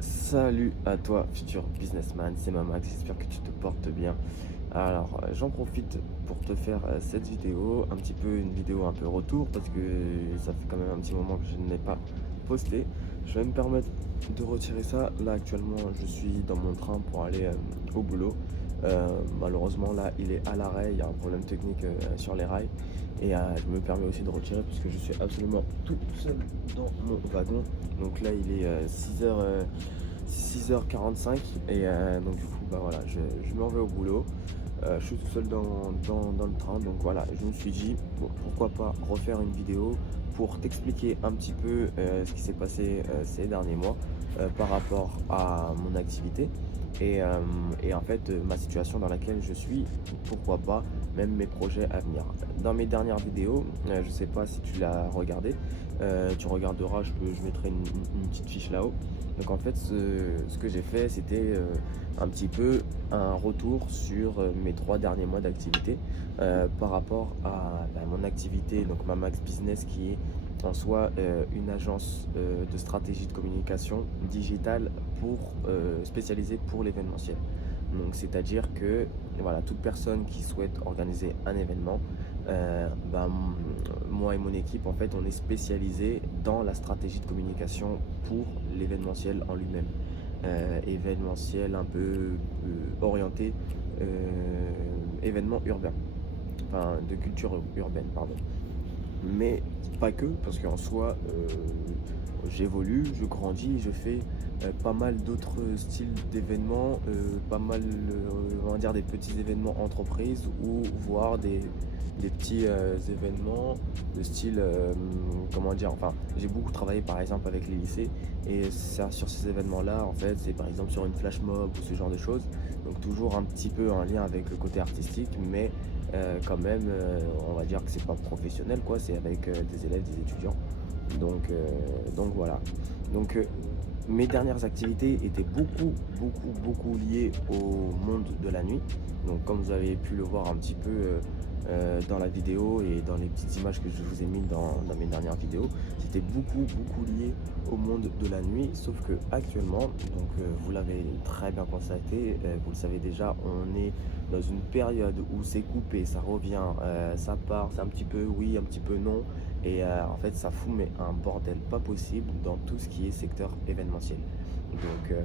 Salut à toi, futur businessman, c'est Mamax, j'espère que tu te portes bien. Alors, j'en profite pour te faire cette vidéo, un petit peu une vidéo un peu retour, parce que ça fait quand même un petit moment que je ne l'ai pas posté. Je vais me permettre de retirer ça. Là, actuellement, je suis dans mon train pour aller au boulot. Malheureusement, là, il est à l'arrêt, il y a un problème technique sur les rails. Et je me permets aussi de retirer, puisque je suis absolument tout seul dans mon wagon. Donc là, il est 6h45 et donc du coup bah voilà je m'en vais au boulot. Je suis tout seul dans le train, donc voilà, je me suis dit bon, pourquoi pas refaire une vidéo pour t'expliquer un petit peu ce qui s'est passé ces derniers mois par rapport à mon activité et en fait ma situation dans laquelle je suis, pourquoi pas même mes projets à venir. Dans mes dernières vidéos, je sais pas si tu l'as regardé, tu regarderas, je mettrai une petite fiche là-haut. Donc en fait ce que j'ai fait, c'était un petit peu un retour sur mes 3 derniers mois d'activité par rapport à mon activité, donc Mamax Business, qui est en soi une agence de stratégie de communication digitale spécialisée pour l'événementiel. Donc c'est-à-dire que voilà, toute personne qui souhaite organiser un événement, moi et mon équipe, en fait, on est spécialisé dans la stratégie de communication pour l'événementiel en lui-même. Événementiel un peu orienté événement urbain, enfin de culture urbaine, pardon. Mais pas que, parce qu'en soi, j'évolue, je grandis, je fais pas mal d'autres styles d'événements, pas mal, on va dire, des petits événements entreprises ou voire des petits événements de style, comment dire, enfin, j'ai beaucoup travaillé par exemple avec les lycées et ça, sur ces événements-là, en fait, c'est par exemple sur une flash mob ou ce genre de choses, donc toujours un petit peu en lien avec le côté artistique, mais quand même, on va dire que c'est pas professionnel, quoi, c'est avec des élèves, des étudiants. Donc voilà. Donc mes dernières activités étaient beaucoup liées au monde de la nuit. Donc comme vous avez pu le voir un petit peu dans la vidéo et dans les petites images que je vous ai mis dans mes dernières vidéos, c'était beaucoup lié au monde de la nuit. Sauf que actuellement, donc vous l'avez très bien constaté, vous le savez déjà, on est dans une période où c'est coupé, ça revient, ça part, c'est un petit peu oui, un petit peu non. Et en fait, ça fout mais un bordel pas possible dans tout ce qui est secteur événementiel. Donc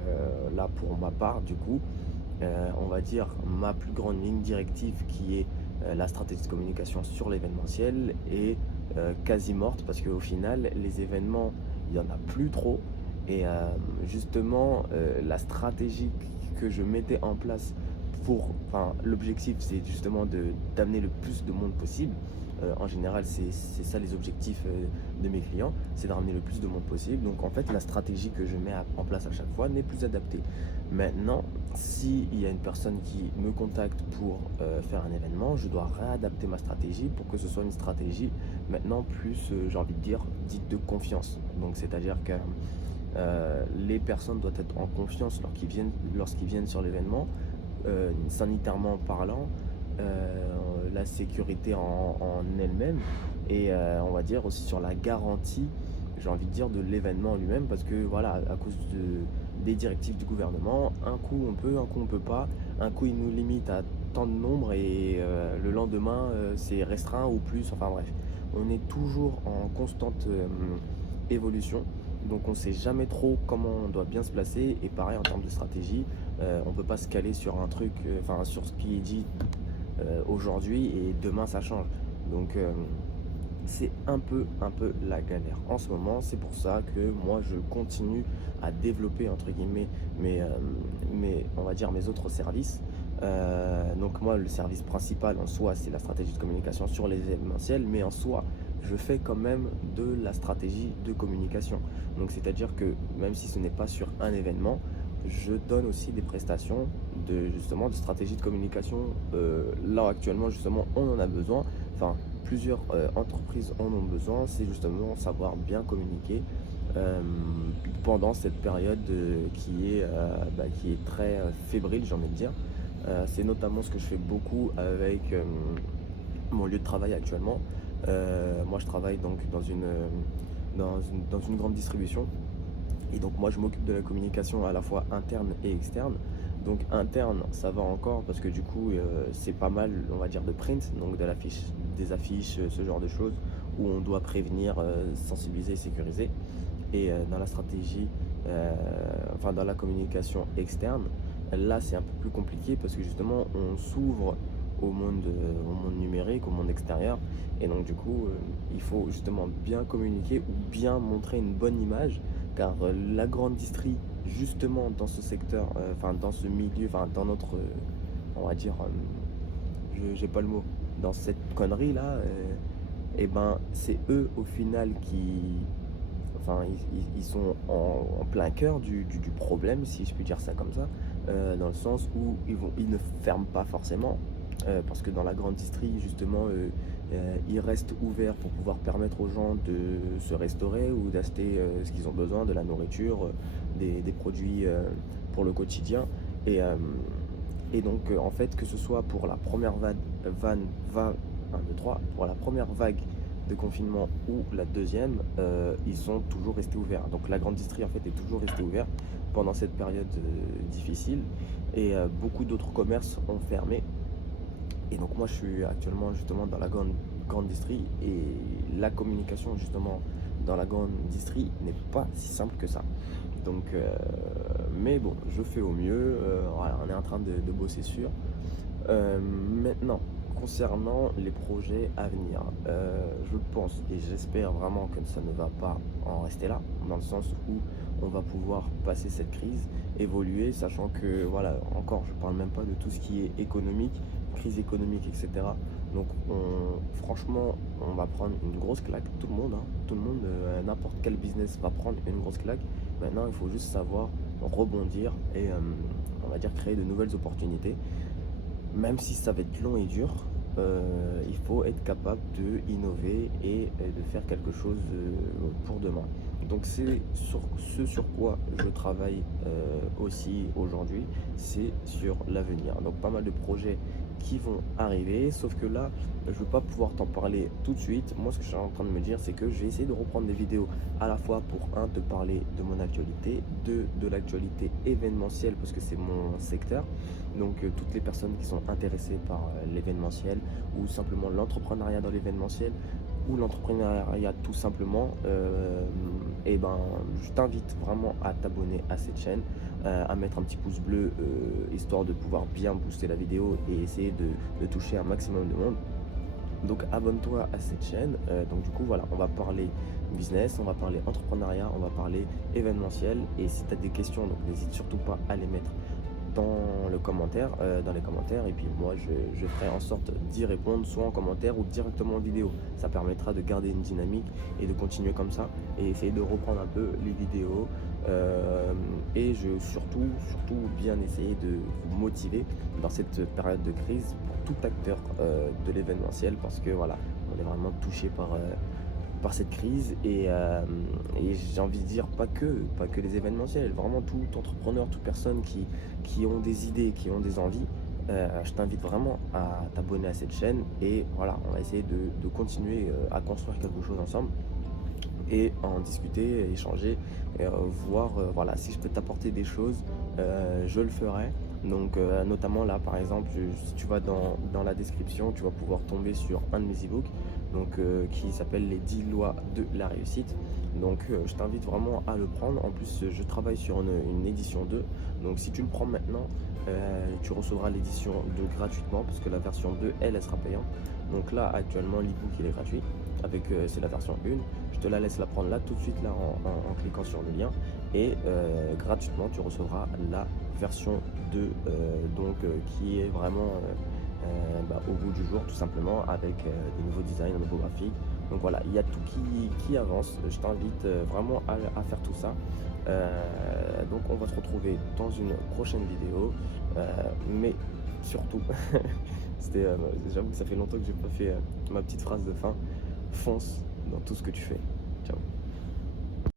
là, pour ma part, du coup, on va dire ma plus grande ligne directive qui est la stratégie de communication sur l'événementiel est quasi morte parce qu'au final, les événements, il n'y en a plus trop. Et justement, la stratégie que je mettais en place enfin, l'objectif, c'est justement d'amener le plus de monde possible. En général, c'est ça les objectifs de mes clients, c'est de ramener le plus de monde possible. Donc en fait, la stratégie que je mets en place à chaque fois n'est plus adaptée. Maintenant, s'il y a une personne qui me contacte pour faire un événement, je dois réadapter ma stratégie pour que ce soit une stratégie maintenant plus, j'ai envie de dire, dite de confiance. Donc c'est-à-dire que les personnes doivent être en confiance lorsqu'ils viennent sur l'événement, sanitairement parlant, la sécurité en elle-même et on va dire aussi sur la garantie, j'ai envie de dire, de l'événement lui-même, parce que voilà, à cause des directives du gouvernement, un coup on peut, un coup on peut pas, un coup il nous limite à tant de nombre et le lendemain c'est restreint ou plus, enfin bref, on est toujours en constante évolution. Donc on sait jamais trop comment on doit bien se placer et pareil en termes de stratégie, on peut pas se caler sur un truc, enfin sur ce qui est dit aujourd'hui et demain ça change. Donc c'est un peu la galère en ce moment. C'est pour ça que moi je continue à développer entre guillemets on va dire mes autres services. Donc moi le service principal en soi c'est la stratégie de communication sur les événementiels, mais en soi je fais quand même de la stratégie de communication. Donc c'est-à-dire que même si ce n'est pas sur un événement, je donne aussi des prestations justement de stratégie de communication. Là actuellement justement on en a besoin, enfin plusieurs entreprises en ont besoin, c'est justement savoir bien communiquer pendant cette période qui est très fébrile, j'ai envie de dire. C'est notamment ce que je fais beaucoup avec mon lieu de travail actuellement. Moi, je travaille donc dans une grande distribution. Et donc moi je m'occupe de la communication à la fois interne et externe. Donc interne ça va encore parce que du coup c'est pas mal on va dire de print, donc des affiches, ce genre de choses où on doit prévenir, sensibiliser, sécuriser. Et dans la stratégie, enfin dans la communication externe, là c'est un peu plus compliqué parce que justement on s'ouvre au monde numérique, au monde extérieur. Et donc du coup, il faut justement bien communiquer ou bien montrer une bonne image, car la grande distrie, justement dans ce secteur, enfin dans ce milieu, enfin dans notre, on va dire, j'ai pas le mot, dans cette connerie là, et ben c'est eux au final qui, enfin ils sont en plein cœur du problème, si je puis dire ça comme ça, dans le sens où ils ne ferment pas forcément, parce que dans la grande distrie, justement, ils restent ouverts pour pouvoir permettre aux gens de se restaurer ou d'acheter ce qu'ils ont besoin, de la nourriture, des produits pour le quotidien. Et, euh, et donc, en fait, que ce soit pour la première vague, 1, 2, 3, pour la première vague de confinement ou la deuxième, ils sont toujours restés ouverts. Donc la grande distrie, en fait, est toujours restée ouverte pendant cette période difficile. Et beaucoup d'autres commerces ont fermé. Et donc moi je suis actuellement justement dans la grande distrie et la communication justement dans la grande distrie n'est pas si simple que ça. Donc mais bon, je fais au mieux, voilà, on est en train de bosser sur. Maintenant, concernant les projets à venir, je pense et j'espère vraiment que ça ne va pas en rester là, dans le sens où on va pouvoir passer cette crise, évoluer, sachant que, voilà, encore, je parle même pas de tout ce qui est économique, crise économique, etc. Donc, franchement, on va prendre une grosse claque, tout le monde, n'importe quel business va prendre une grosse claque. Maintenant, il faut juste savoir rebondir et, on va dire, créer de nouvelles opportunités. Même si ça va être long et dur, il faut être capable de innover et de faire quelque chose pour demain. Donc c'est sur ce sur quoi je travaille aussi aujourd'hui, c'est sur l'avenir. Donc pas mal de projets qui vont arriver, sauf que là, je ne veux pas pouvoir t'en parler tout de suite. Moi, ce que je suis en train de me dire, c'est que je vais essayer de reprendre des vidéos à la fois pour, un, te parler de mon actualité, deux, de l'actualité événementielle, parce que c'est mon secteur. Donc toutes les personnes qui sont intéressées par l'événementiel ou simplement l'entrepreneuriat dans l'événementiel ou l'entrepreneuriat tout simplement, et ben je t'invite vraiment à t'abonner à cette chaîne, à mettre un petit pouce bleu, histoire de pouvoir bien booster la vidéo et essayer de toucher un maximum de monde. Donc abonne-toi à cette chaîne. Donc du coup voilà, on va parler business, on va parler entrepreneuriat, on va parler événementiel. Et si tu as des questions, donc n'hésite surtout pas à les mettre dans les commentaires, et puis moi je ferai en sorte d'y répondre soit en commentaire ou directement en vidéo. Ça permettra de garder une dynamique et de continuer comme ça et essayer de reprendre un peu les vidéos, et je surtout bien essayer de vous motiver dans cette période de crise pour tout acteur de l'événementiel, parce que voilà, on est vraiment touché par cette crise, et j'ai envie de dire pas que les événementiels, vraiment tout entrepreneur, toute personne qui ont des idées, qui ont des envies. Je t'invite vraiment à t'abonner à cette chaîne, et voilà, on va essayer de continuer à construire quelque chose ensemble et en discuter, échanger, et voir voilà, si je peux t'apporter des choses, je le ferai. Donc notamment là par exemple, si tu vas dans la description, tu vas pouvoir tomber sur un de mes e-books, donc qui s'appelle les 10 lois de la réussite. Donc je t'invite vraiment à le prendre. En plus je travaille sur une édition 2, donc si tu le prends maintenant, tu recevras l'édition 2 gratuitement, parce que la version 2 elle sera payante. Donc là actuellement l'e-book il est gratuit, avec c'est la version 1. Je te la laisse la prendre là tout de suite là en cliquant sur le lien, et gratuitement tu recevras la version 2, donc qui est vraiment au bout du jour, tout simplement, avec des nouveaux designs, un nouveau graphique. Donc voilà, il y a tout qui avance. Je t'invite vraiment à faire tout ça. Donc on va se retrouver dans une prochaine vidéo, mais surtout j'avoue que ça fait longtemps que j'ai pas fait ma petite phrase de fin: fonce dans tout ce que tu fais. Ciao.